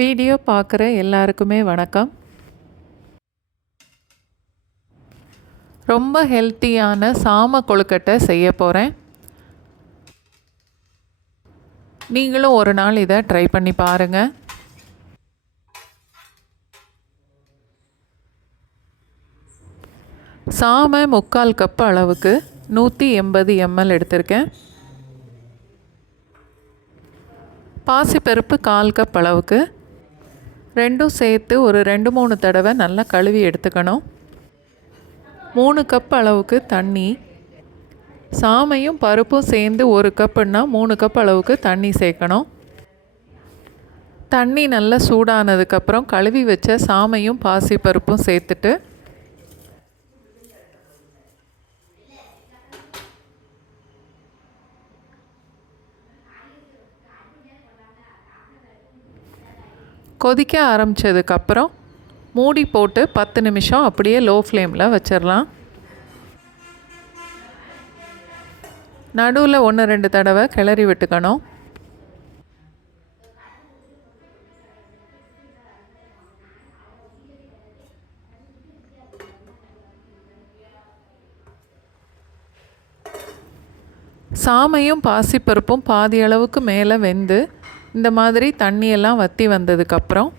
Video பார்க்குற எல்லாருக்குமே வணக்கம். ரொம்ப ஹெல்த்தியான சாம கொழுக்கட்டை செய்ய போகிறேன். நீங்களும் ஒரு நாள் இதை ட்ரை பண்ணி பாருங்கள். சாமை 3/4 கப் அளவுக்கு 180 ml எடுத்திருக்கேன். பாசிப்பருப்பு 1/4 கப் அளவுக்கு, ரெண்டும் சேர்த்து ஒரு 2-3 தடவை நல்லா கழுவி எடுத்துக்கணும். 3 கப் அளவுக்கு தண்ணி, சாமையும் பருப்பும் சேர்ந்து 1 கப்புன்னா 3 கப் அளவுக்கு தண்ணி சேர்க்கணும். தண்ணி நல்லா சூடானதுக்கப்புறம் கழுவி வச்ச சாமையும் பாசிப்பருப்பும் சேர்த்துட்டு கொதிக்க ஆரம்பித்ததுக்கப்புறம் மூடி போட்டு 10 நிமிஷம் அப்படியே லோ ஃப்ளேமில் வச்சிடலாம். நடுவில் 1-2 தடவை கிளறி விட்டுக்கணும். சாமையும் பாசிப்பருப்பும் பாதி அளவுக்கு மேலே வெந்து இந்த மாதிரி தண்ணியெல்லாம் வற்றி வந்ததுக்கப்புறம்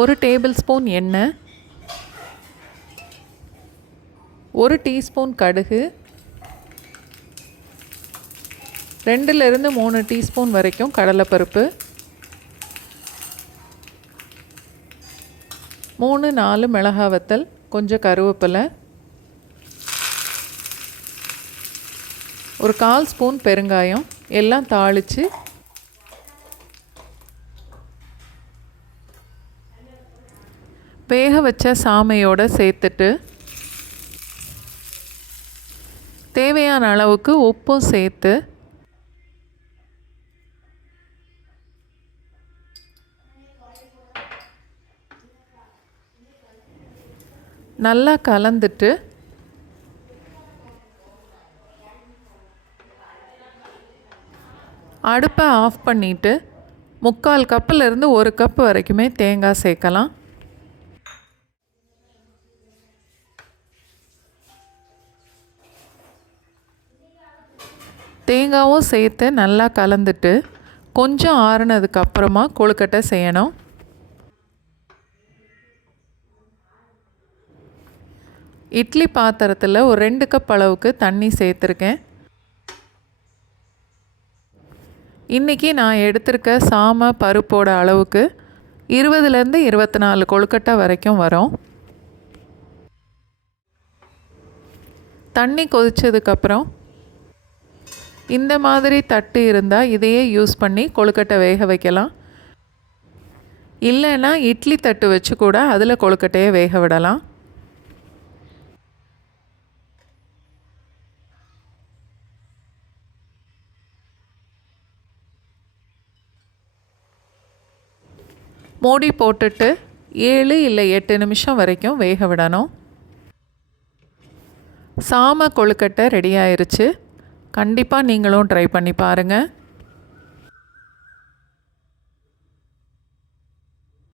ஒரு டேபிள் ஸ்பூன் எண்ணெய், 1 டீஸ்பூன் கடுகு, 2-3 டீஸ்பூன் வரைக்கும் கடலைப்பருப்பு, 3-4 மிளகாய் வத்தல், கொஞ்சம் கருவேப்பிலை, ஒரு 1/4 ஸ்பூன் பெருங்காயம் எல்லாம் தாளித்து வேக வச்ச சாமையோடு சேர்த்துட்டு தேவையான அளவுக்கு உப்பும் சேர்த்து நல்லா கலந்துட்டு அடுப்பை ஆஃப் பண்ணிவிட்டு 3/4 கப்பிலிருந்து 1 கப் வரைக்குமே தேங்காய் சேர்க்கலாம். தேங்காயும் சேர்த்து நல்லா கலந்துட்டு கொஞ்சம் ஆறுனதுக்கப்புறமா கொழுக்கட்டை செய்யணும். இட்லி பாத்திரத்தில் ஒரு 2 கப் அளவுக்கு தண்ணி சேர்த்துருக்கேன். இன்றைக்கி நான் எடுத்திருக்க சாமை பருப்போட அளவுக்கு 20-24 கொழுக்கட்டை வரைக்கும் வரும். தண்ணி கொதித்ததுக்கப்புறம் இந்த மாதிரி தட்டு இருந்தால் இதையே யூஸ் பண்ணி கொழுக்கட்டை வேக வைக்கலாம். இல்லைன்னா இட்லி தட்டு வச்சு கூட அதில் கொழுக்கட்டையை வேக விடலாம். மூடி போட்டுட்டு 7 இல்லை 8 நிமிஷம் வரைக்கும் வேக விடணும். சாமை கொழுக்கட்டை ரெடி ஆயிருச்சு. கண்டிப்பாக நீங்களும் ட்ரை பண்ணி பாருங்கள்.